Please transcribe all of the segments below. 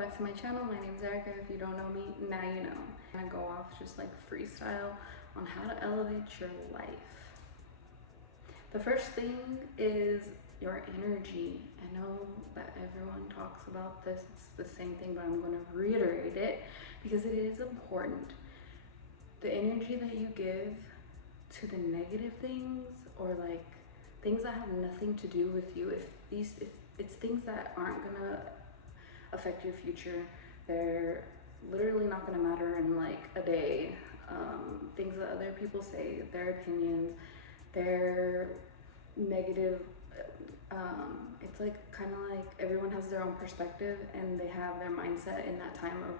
back to my channel. My name is Erica. If you don't know me, now you know. I go off just like freestyle on how to elevate your life. The first thing is your energy. I know that everyone talks about this. It's the same thing, but I'm going to reiterate it because it is important. The energy that you give to the negative things, or like things that have nothing to do with you, if it's things that aren't gonna affect your future, they're literally not gonna matter in like a day. Things that other people say, their opinions, their negative, it's like kind of like everyone has their own perspective and they have their mindset in that time of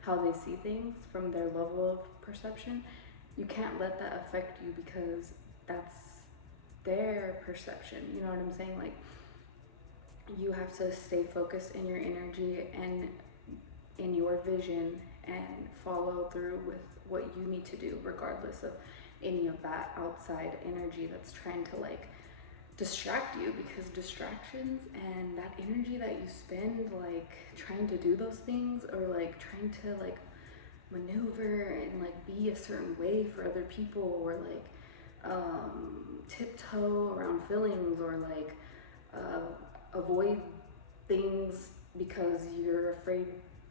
how they see things from their level of perception. You can't let that affect you because that's their perception. You know what I'm saying? Like, you have to stay focused in your energy and in your vision and follow through with what you need to do, regardless of any of that outside energy that's trying to like distract you. Because distractions and that energy that you spend like trying to do those things, or like trying to like maneuver and like be a certain way for other people, or like tiptoe around feelings, or like avoid things because you're afraid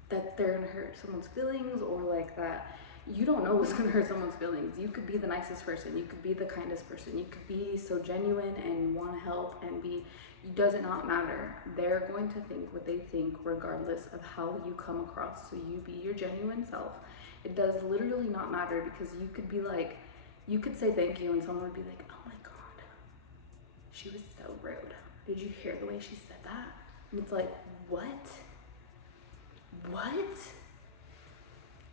that they're gonna hurt someone's feelings, or like that you don't know what's gonna hurt someone's feelings. You could be the nicest person, you could be the kindest person, you could be so genuine and want to help and be, it does not matter. They're going to think what they think regardless of how you come across. So you be your genuine self. It does literally not matter, because you could be like, you could say thank you and someone would be like, oh my god, she was so rude, did you hear the way she said that? And it's like, what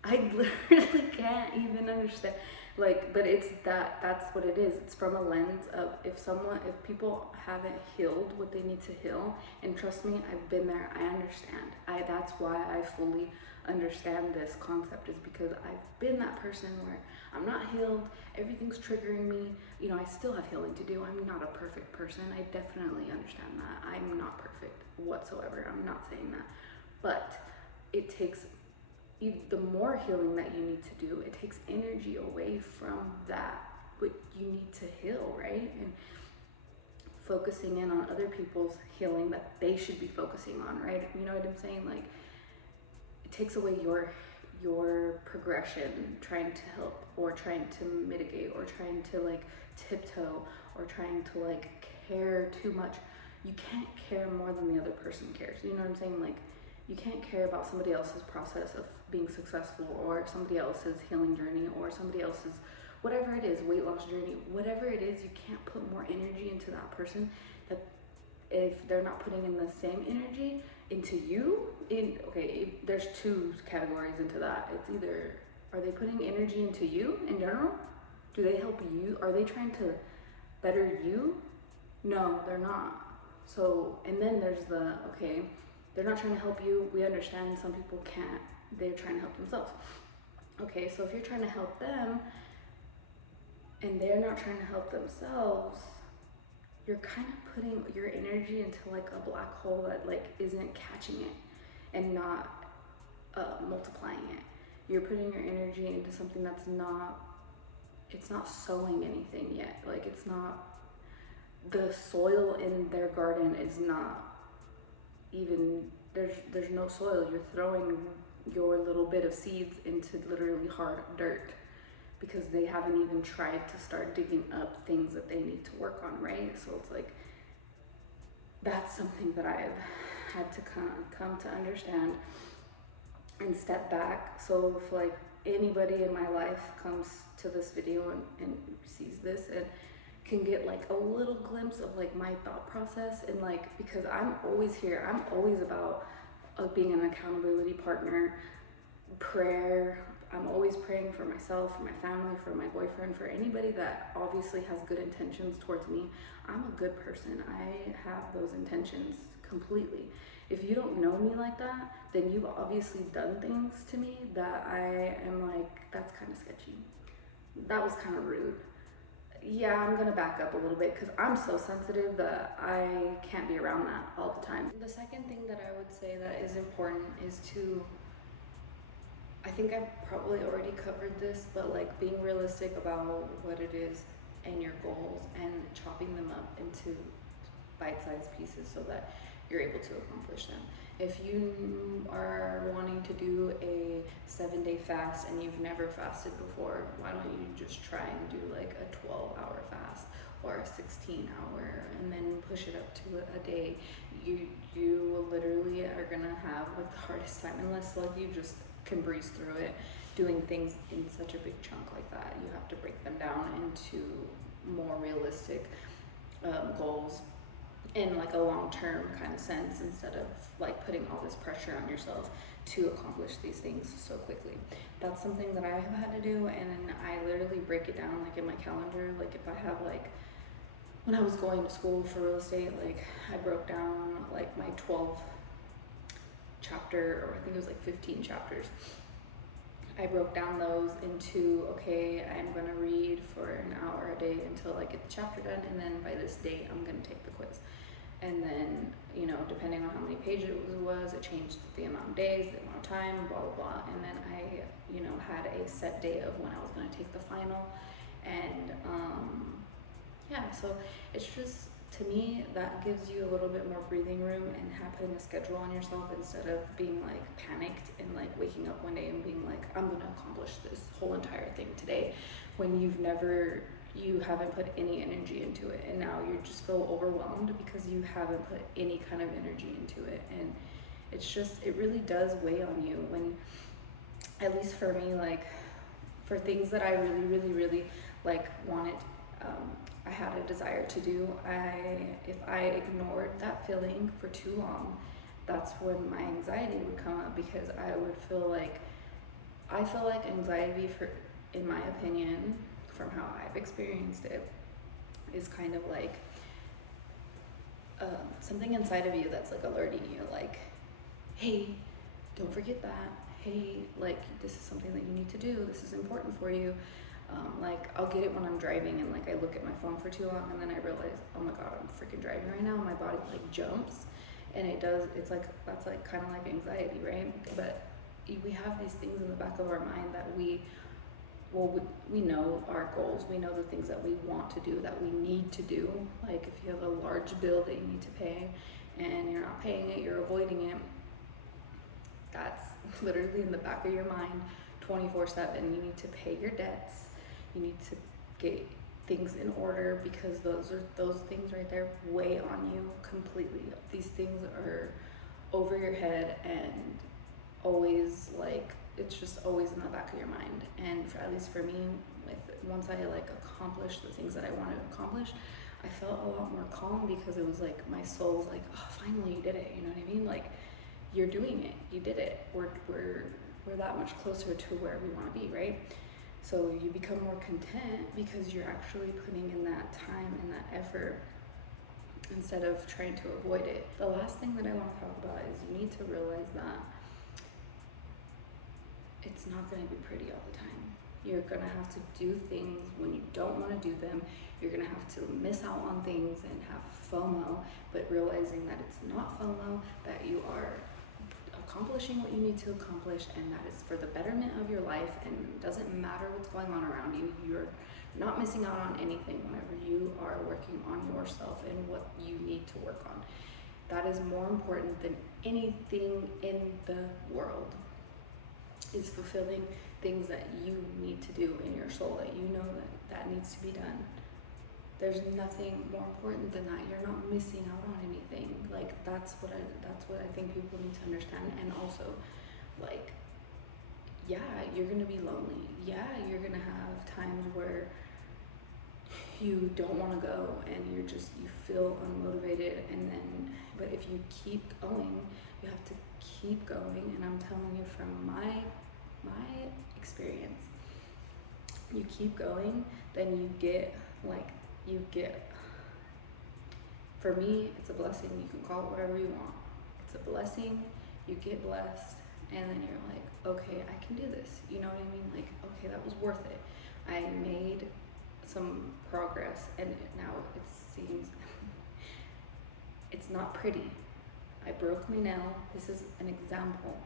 I literally can't even understand. Like, but it's that's what it is. It's from a lens of if people haven't healed what they need to heal, and trust me, I've been there, I understand. That's why I fully understand this concept, is because I've been that person where I'm not healed, everything's triggering me. You know, I still have healing to do. I'm not a perfect person. I definitely understand that. I'm not perfect whatsoever. I'm not saying that. But it takes, the more healing that you need to do, it takes energy away from that what you need to heal, right? And focusing in on other people's healing that they should be focusing on, right? You know what I'm saying? Like, it takes away your progression, trying to help or trying to mitigate or trying to like tiptoe or trying to like care too much. You can't care more than the other person cares. You know what I'm saying? Like, you can't care about somebody else's process of being successful, or somebody else's healing journey, or somebody else's whatever it is, weight loss journey, whatever it is. You can't put more energy into that person that if they're not putting in the same energy into you. Okay, there's two categories into that. It's either, are they putting energy into you in general? Do they help you? Are they trying to better you? No, they're not. So, and then there's the, okay, they're not trying to help you. We understand some people can't, they're trying to help themselves. Okay, so if you're trying to help them and they're not trying to help themselves, you're kind of putting your energy into like a black hole that like isn't catching it and not multiplying it. You're putting your energy into something that's not, it's not sowing anything yet. Like, it's not, the soil in their garden is not even, there's no soil. You're throwing your little bit of seeds into literally hard dirt, because they haven't even tried to start digging up things that they need to work on, right? So it's like, that's something that I've had to come to understand and step back. So if like anybody in my life comes to this video and sees this and can get like a little glimpse of like my thought process, and like, because I'm always here, I'm always about being an accountability partner, prayer. I'm always praying for myself, for my family, for my boyfriend, for anybody that obviously has good intentions towards me. I'm a good person. I have those intentions completely. If you don't know me like that, then you've obviously done things to me that I am like, that's kind of sketchy. That was kind of rude. yeah, I'm gonna back up a little bit because I'm so sensitive that I can't be around that all the time. The second thing that I would say that is important is to, I think I've probably already covered this, but like being realistic about what it is and your goals and chopping them up into bite-sized pieces so that you're able to accomplish them. If you are wanting to do a 7-day fast and you've never fasted before, why don't you just try and do like a 12-hour fast or a 16-hour and then push it up to a day. You literally are gonna have like the hardest time unless like you just can breeze through it. Doing things in such a big chunk like that, you have to break them down into more realistic goals in like a long-term kind of sense, instead of like putting all this pressure on yourself to accomplish these things so quickly. That's something that I have had to do, and I literally break it down like in my calendar. Like if I have like, when I was going to school for real estate, like I broke down like my 12 chapter, or I think it was like 15 chapters. I broke down those into, okay, I'm gonna read for an hour a day until I get the chapter done, and then by this date I'm gonna take the quiz. And then, you know, depending on how many pages it was, it changed the amount of days, the amount of time, blah, blah, blah. And then I, you know, had a set date of when I was gonna take the final. And yeah, so it's just, to me, that gives you a little bit more breathing room and putting a schedule on yourself instead of being like panicked and like waking up one day and being like, I'm gonna accomplish this whole entire thing today, when you haven't put any energy into it, and now you just feel overwhelmed because you haven't put any kind of energy into it. And it's just, it really does weigh on you when, at least for me, like for things that I really like wanted, I had a desire to do, if I ignored that feeling for too long, that's when my anxiety would come up, because I would feel like, anxiety, for, in my opinion, from how I've experienced it, is kind of like something inside of you that's like alerting you, like, hey, don't forget that. Hey, like, this is something that you need to do. This is important for you. Like, I'll get it when I'm driving and like I look at my phone for too long, and then I realize, oh my god, I'm freaking driving right now. My body like jumps, and it's like, that's like kind of like anxiety, right? But we have these things in the back of our mind that we know our goals, we know the things that we want to do, that we need to do. Like if you have a large bill that you need to pay and you're not paying it, you're avoiding it, that's literally in the back of your mind 24/7. You need to pay your debts, you need to get things in order, because those things right there weigh on you completely. These things are over your head and always like, it's just always in the back of your mind. And at least for me, once I like accomplished the things that I wanted to accomplish, I felt a lot more calm, because it was like my soul was like, oh, finally you did it. You know what I mean? Like, you're doing it, you did it. We're that much closer to where we want to be, right? So you become more content because you're actually putting in that time and that effort instead of trying to avoid it. The last thing that I want to talk about is you need to realize that it's not going to be pretty all the time. You're going to have to do things when you don't want to do them. You're going to have to miss out on things and have FOMO, but realizing that it's not FOMO, that you are accomplishing what you need to accomplish, and that is for the betterment of your life, and it doesn't matter what's going on around you. You're not missing out on anything whenever you are working on yourself and what you need to work on. That is more important than anything in the world, is fulfilling things that you need to do in your soul, that you know that needs to be done. There's nothing more important than that. You're not missing out on anything. Like, that's what I think people need to understand. And also, like, yeah, you're gonna be lonely. Yeah, you're gonna have times where you don't want to go and you feel unmotivated, but if you keep going, you have to keep going. And I'm telling you from my experience, you keep going, then you get, for me, it's a blessing. You can call it whatever you want. It's a blessing. You get blessed, and then you're like, okay, I can do this. You know what I mean? Like, okay, that was worth it. I made some progress, and now it seems it's not pretty. I broke my nail. This is an example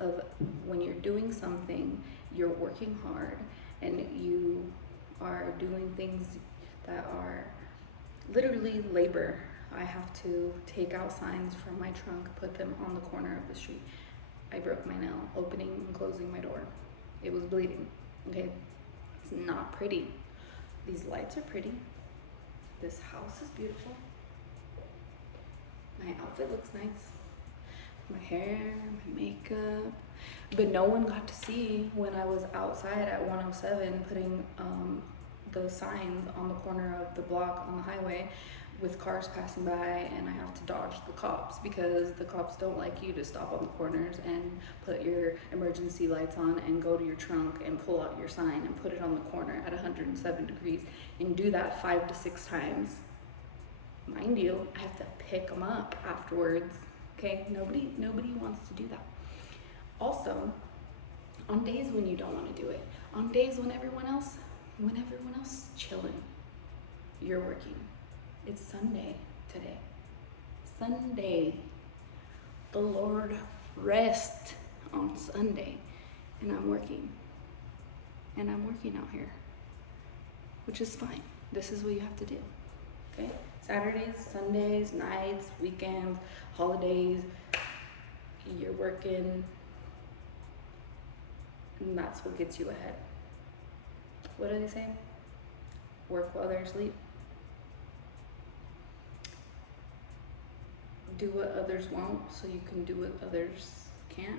of when you're doing something, you're working hard, and you are doing things that are literally labor. I have to take out signs from my trunk, put them on the corner of the street. I broke my nail opening and closing my door. It was bleeding, okay? It's not pretty. These lights are pretty. This house is beautiful. My outfit looks nice. My hair, my makeup. But no one got to see when I was outside at 107 putting the signs on the corner of the block on the highway with cars passing by, and I have to dodge the cops because the cops don't like you to stop on the corners and put your emergency lights on and go to your trunk and pull out your sign and put it on the corner at 107 degrees and do that 5 to 6 times. Mind you, I have to pick them up afterwards. Okay, nobody wants to do that. Also, on days when you don't want to do it, on days when everyone else is chilling, you're working. It's Sunday today. Sunday. The Lord rest on Sunday, and I'm working. And I'm working out here, which is fine. This is what you have to do. Okay? Saturdays, Sundays, nights, weekends, holidays, you're working, and that's what gets you ahead. What do they say? Work while they're asleep. Do what others won't so you can do what others can't.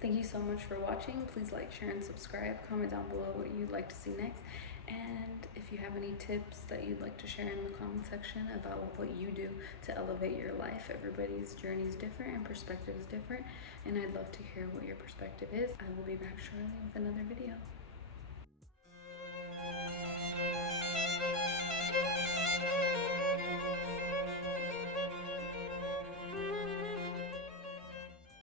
Thank you so much for watching. Please like, share, and subscribe. Comment down below what you'd like to see next. And if you have any tips that you'd like to share in the comment section about what you do to elevate your life. Everybody's journey is different and perspective is different. And I'd love to hear what your perspective is. I will be back shortly with another video.